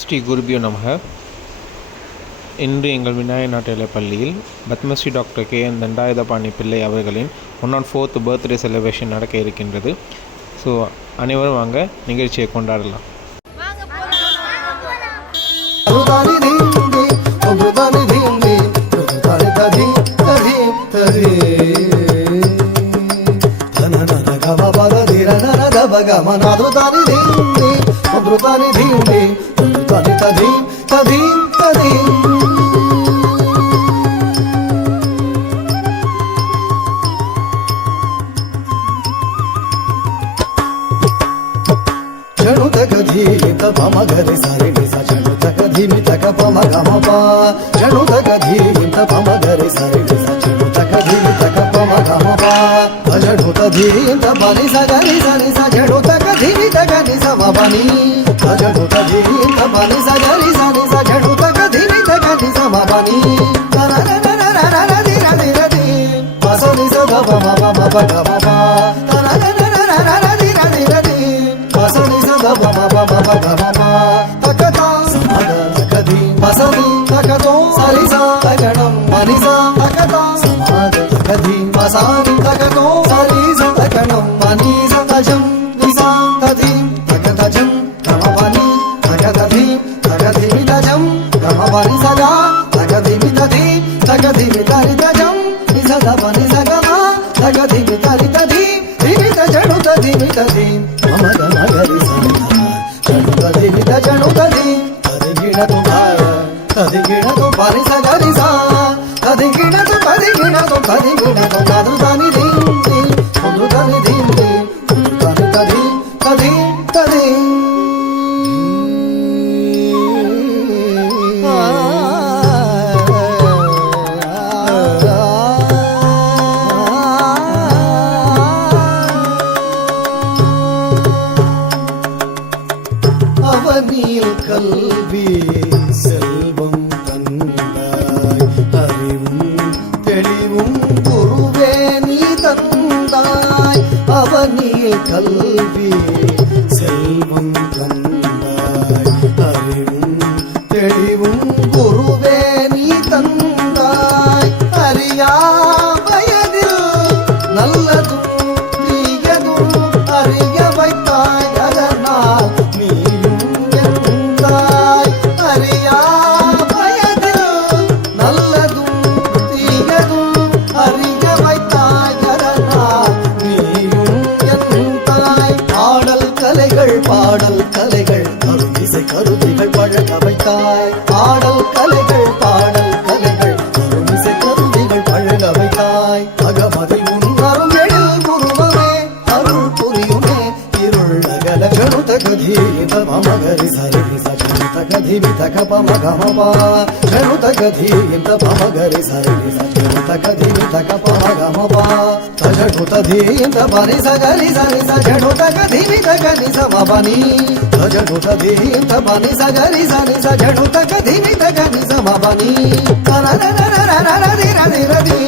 ஸ்ரீ குருபியோ நமக. இன்று எங்கள் விநாயகர் நாட்டிய பள்ளியில் பத்மஸ்ரீ டாக்டர் KN தண்டாயுதபாணி பிள்ளை அவர்களின் 104th பர்த்டே செலிப்ரேஷன் நடக்க இருக்கின்றது. ஸோ அனைவரும் வாங்க நிகழ்ச்சியை கொண்டாடலாம். जणु तक धीमित पम गरे सारे निसा जणु तक धीमित पम गम पा जणु तक धीमित पम गरे सारे निसा जणु तक धीमित पम गम पा जणु तक धीमित पानी सा गरे सारे सा जणु तक धीमित गनि सा मबनी जणु तक धीमित पानी सा गरे सारे सा जणु तक धीमित गनि सा मबनी रा रा रा रा रा रा दी रा दी रा दी पासो नि सा ग म म म प ग म पा रा रा रा रा रा रा दी रा दी रा दी पासो नि सा ग म म म प ग म पा तकता समग तकदी पासोनि तकतो सारी सा तकणम मनि सा तकता समग तकदी पासानि तकतो सारी सा तकणम मनि सा तजम निसा तदी तकतजम गमपनि तकतधि तकधि मितजम गमपनि सदा तकधि मितधि तकधि मितरि तजम निसा तपनि सगमा तकधि मितरि तधि विमित जणु तधि मितधि मम गमगरि सा जणु तधि मित जणु तधि तधि गिण तु भाय तधि गिण तु पारि सगरि सा तधि गिण तु तधि गिण तु तधि गिण तु कादृतानि धींति कुदृतानि धींति कुदृतानि तधि तधि तधि அவனில் கல்வி செல்வம் தந்தாய் அறிவும் தெளிவும் குருவே நீ தந்தாய் அவனில் கல்வி செல்வம் தந்தாய் அறிவும் தெளிவும் குருவே நீ தந்தாய் அறியா வயதில் நல்லதும் தீயதும் அறிய வைத்தாய் அதனால் நீயும் என்றாய் அறியா வயதில் நல்லதும் தீயதும் அறிய வைத்தாய் அதனால் நீயும் என்றாய் பாடல் கலைகள் கருவிசை கருவிகள் பழக வைத்தாய் பாடல் கலைகள் கருவிசை கருவிகள் பழக வைத்தாய் அகமதி உன்னரும் எழில் குருவமே அருள் புரியுமே இருள் அகல ஜணு தகதீத மமகரி சரி சஜணு தகதீமித கபம கமபா ஜணு தகதீத மமகரி சரி சஜணு தகதீமித கபம கமபா தஜணு ததீத பரி சகரி சரி சஜணு தகதீமித கனி சமபனி தஜணு ததீத பரி சகரி சரி சஜணு தகதீமித கனி சமபனி ர ர ர ர ர ர ர தி ர தி ர தி